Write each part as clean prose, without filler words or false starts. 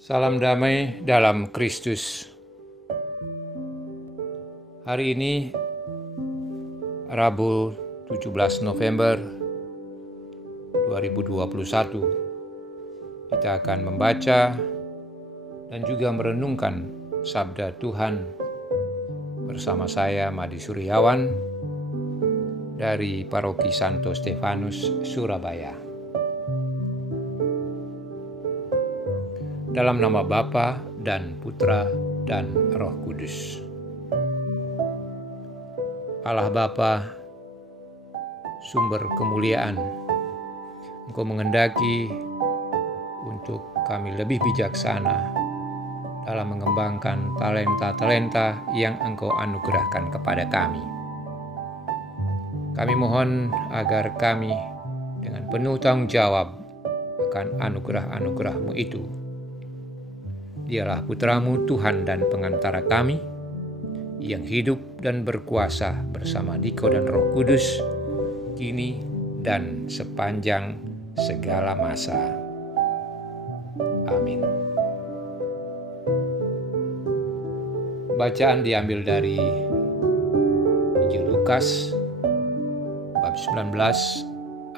Salam damai dalam Kristus. Hari ini Rabu 17 November 2021 kita akan membaca dan juga merenungkan sabda Tuhan bersama saya Madi Suryawan dari Paroki Santo Stefanus, Surabaya. Dalam nama Bapa dan Putra dan Roh Kudus. Allah Bapa, sumber kemuliaan, Engkau mengendaki untuk kami lebih bijaksana dalam mengembangkan talenta-talenta yang Engkau anugerahkan kepada kami. Kami mohon agar kami dengan penuh tanggung jawab akan anugerah-anugerah-Mu itu. Dialah Putramu, Tuhan dan pengantara kami, yang hidup dan berkuasa bersama Diko dan Roh Kudus, kini dan sepanjang segala masa. Amin. Bacaan diambil dari Injil Lukas, bab 19,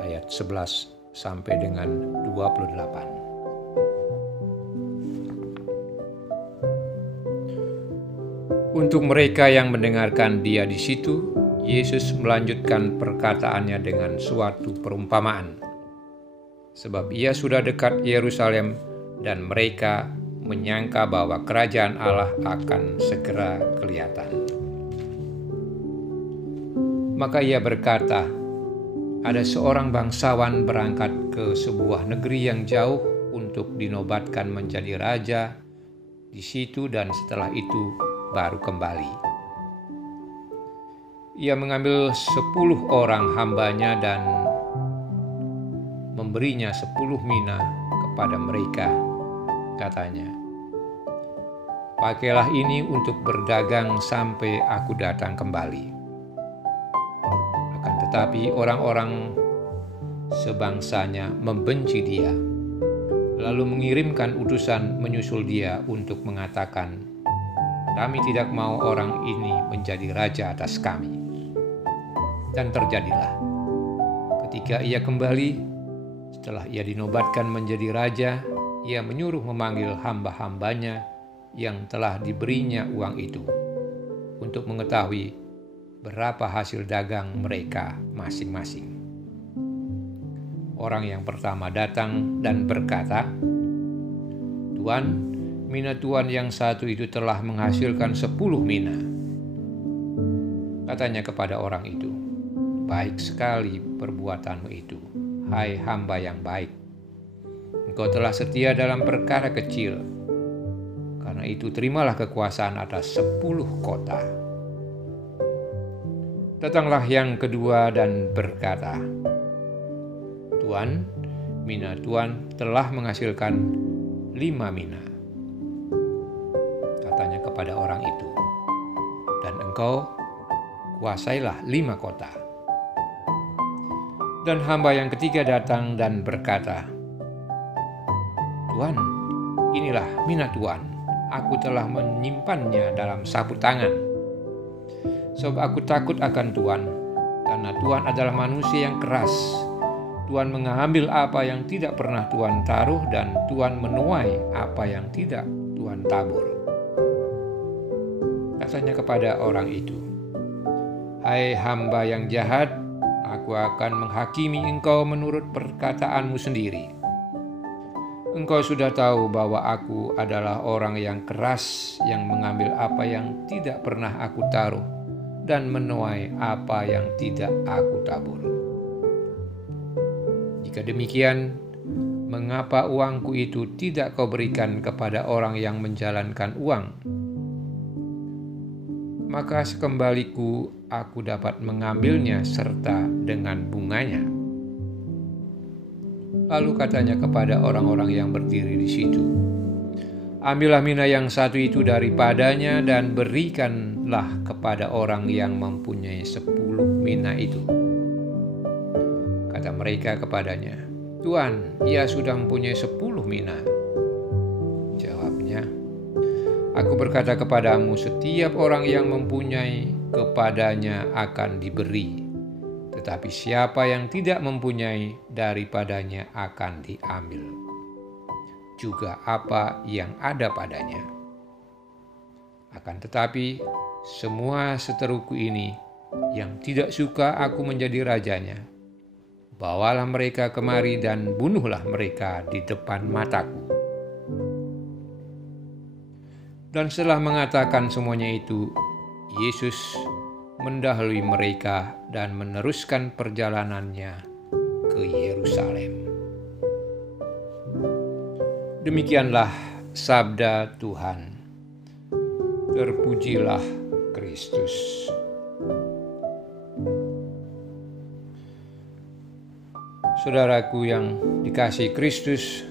ayat 11 sampai dengan 28. Untuk mereka yang mendengarkan Dia di situ, Yesus melanjutkan perkataannya dengan suatu perumpamaan. Sebab Ia sudah dekat Yerusalem dan mereka menyangka bahwa kerajaan Allah akan segera kelihatan. Maka Ia berkata, ada seorang bangsawan berangkat ke sebuah negeri yang jauh untuk dinobatkan menjadi raja di situ dan setelah itu baru kembali. Ia mengambil 10 orang hambanya dan memberinya 10 mina kepada mereka. Katanya, pakailah ini untuk berdagang sampai aku datang kembali. Akan tetapi orang-orang sebangsanya membenci dia, lalu mengirimkan utusan menyusul dia untuk mengatakan, kami tidak mau orang ini menjadi raja atas kami. Dan terjadilah, ketika ia kembali, setelah ia dinobatkan menjadi raja, ia menyuruh memanggil hamba-hambanya yang telah diberinya uang itu, untuk mengetahui berapa hasil dagang mereka masing-masing. Orang yang pertama datang dan berkata, Tuan, mina Tuan yang satu itu telah menghasilkan 10 mina. Katanya kepada orang itu, baik sekali perbuatanmu itu, hai hamba yang baik. Engkau telah setia dalam perkara kecil, karena itu terimalah kekuasaan atas 10 kota. Datanglah yang kedua dan berkata, Tuan, mina Tuan telah menghasilkan 5 mina. Katanya kepada orang itu, dan engkau kuasailah 5 kota. Dan hamba yang ketiga datang dan berkata, Tuan, inilah mina Tuan, aku telah menyimpannya dalam sapu tangan. Sebab aku takut akan Tuan, karena Tuan adalah manusia yang keras. Tuan mengambil apa yang tidak pernah Tuan taruh, dan Tuan menuai apa yang tidak Tuan tabur. Katanya kepada orang itu, hai hamba yang jahat, aku akan menghakimi engkau menurut perkataanmu sendiri. Engkau sudah tahu bahwa aku adalah orang yang keras, yang mengambil apa yang tidak pernah aku taruh, dan menuai apa yang tidak aku tabur. Jika demikian, mengapa uangku itu tidak kau berikan kepada orang yang menjalankan uang? Maka sekembaliku aku dapat mengambilnya serta dengan bunganya. Lalu katanya kepada orang-orang yang berdiri di situ, ambillah mina yang satu itu daripadanya dan berikanlah kepada orang yang mempunyai 10 mina itu. Kata mereka kepadanya, Tuan, ia sudah mempunyai 10 mina. Jawab Aku berkata kepadamu, setiap orang yang mempunyai kepadanya akan diberi, tetapi siapa yang tidak mempunyai daripadanya akan diambil juga apa yang ada padanya. Akan tetapi semua seteruku ini yang tidak suka aku menjadi rajanya, bawalah mereka kemari dan bunuhlah mereka di depan mataku. Dan setelah mengatakan semuanya itu, Yesus mendahului mereka dan meneruskan perjalanannya ke Yerusalem. Demikianlah sabda Tuhan. Terpujilah Kristus. Saudaraku yang dikasihi Kristus,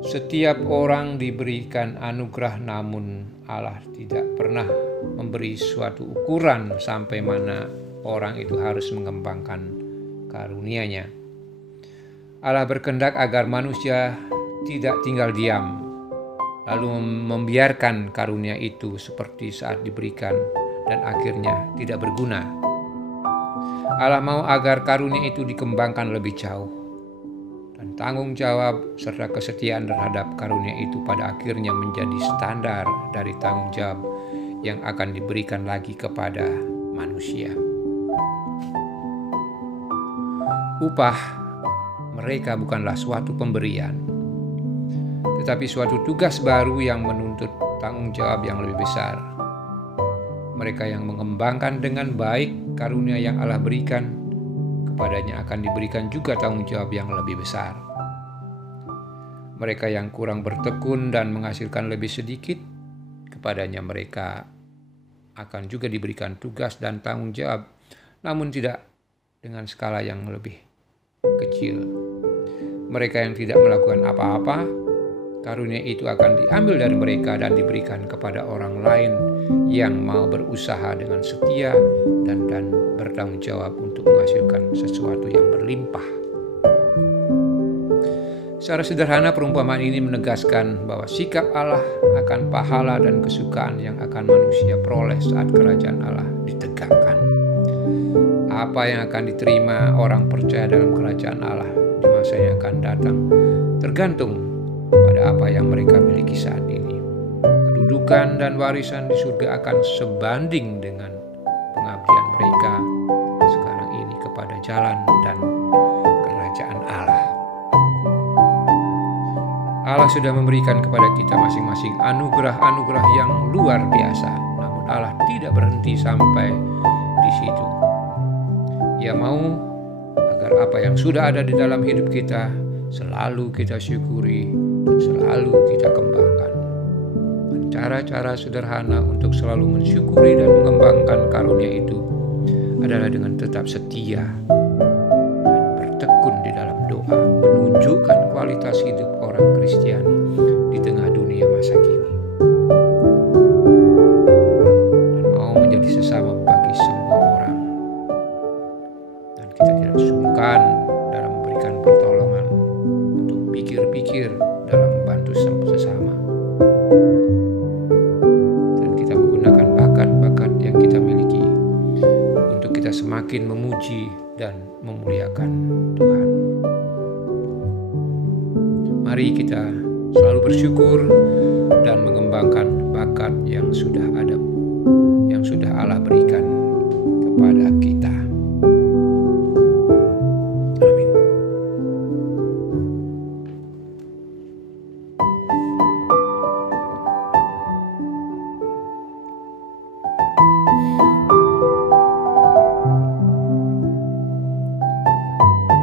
setiap orang diberikan anugerah, namun Allah tidak pernah memberi suatu ukuran sampai mana orang itu harus mengembangkan karunia-Nya. Allah berkehendak agar manusia tidak tinggal diam, lalu membiarkan karunia itu seperti saat diberikan dan akhirnya tidak berguna. Allah mau agar karunia itu dikembangkan lebih jauh, dan tanggung jawab serta kesetiaan terhadap karunia itu pada akhirnya menjadi standar dari tanggung jawab yang akan diberikan lagi kepada manusia. Upah mereka bukanlah suatu pemberian, tetapi suatu tugas baru yang menuntut tanggung jawab yang lebih besar. Mereka yang mengembangkan dengan baik karunia yang Allah berikan, kepadanya akan diberikan juga tanggung jawab yang lebih besar. Mereka yang kurang bertekun dan menghasilkan lebih sedikit, kepadanya mereka akan juga diberikan tugas dan tanggung jawab, namun tidak dengan skala yang lebih kecil. Mereka yang tidak melakukan apa-apa, karunia itu akan diambil dari mereka dan diberikan kepada orang lain yang mau berusaha dengan setia dan bertanggung jawab untuk menghasilkan sesuatu yang berlimpah. Secara sederhana, perumpamaan ini menegaskan bahwa sikap Allah akan pahala dan kesukaan yang akan manusia peroleh saat kerajaan Allah ditegakkan. Apa yang akan diterima orang percaya dalam kerajaan Allah di masa yang akan datang tergantung pada apa yang mereka miliki saat ini. Kedudukan dan warisan di surga akan sebanding dengan pengabdian mereka sekarang ini kepada jalan dan kerajaan Allah. Allah sudah memberikan kepada kita masing-masing anugerah-anugerah yang luar biasa, namun Allah tidak berhenti sampai di situ. Ia mau agar apa yang sudah ada di dalam hidup kita selalu kita syukuri dan selalu kita kembangkan. Dan cara-cara sederhana untuk selalu mensyukuri dan mengembangkan karunia itu adalah dengan tetap setia dan bertekun di dalam doa, menunjukkan kualitas hidup orang Kristiani di tengah dunia masa kini, dan mau menjadi sesama bagi semua orang. Dan kita tidak sungkan dalam memberikan pertolongan, untuk pikir-pikir dalam membantu sesama, dan kita menggunakan bakat-bakat yang kita miliki untuk kita semakin memuji dan memuliakan Tuhan. Mari kita selalu bersyukur dan mengembangkan bakat yang sudah ada, yang sudah Allah berikan kepada kita. Amin.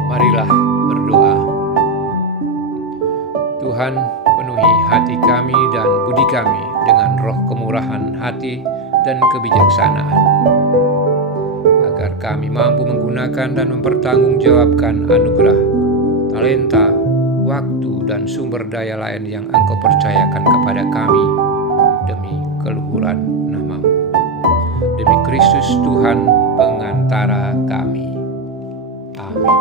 Marilah berdoa. Tuhan, penuhi hati kami dan budi kami dengan roh kemurahan hati dan kebijaksanaan, agar kami mampu menggunakan dan mempertanggungjawabkan anugerah, talenta, waktu, dan sumber daya lain yang Engkau percayakan kepada kami demi keluhuran nama-Mu. Demi Kristus Tuhan pengantara kami. Amin.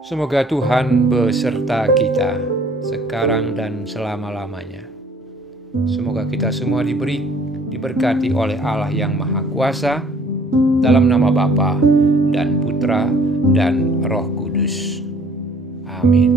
Semoga Tuhan beserta kita. sekarang dan selama-lamanya. Semoga kita semua diberkati oleh Allah yang Maha Kuasa, dalam nama Bapa dan Putra dan Roh Kudus. Amin.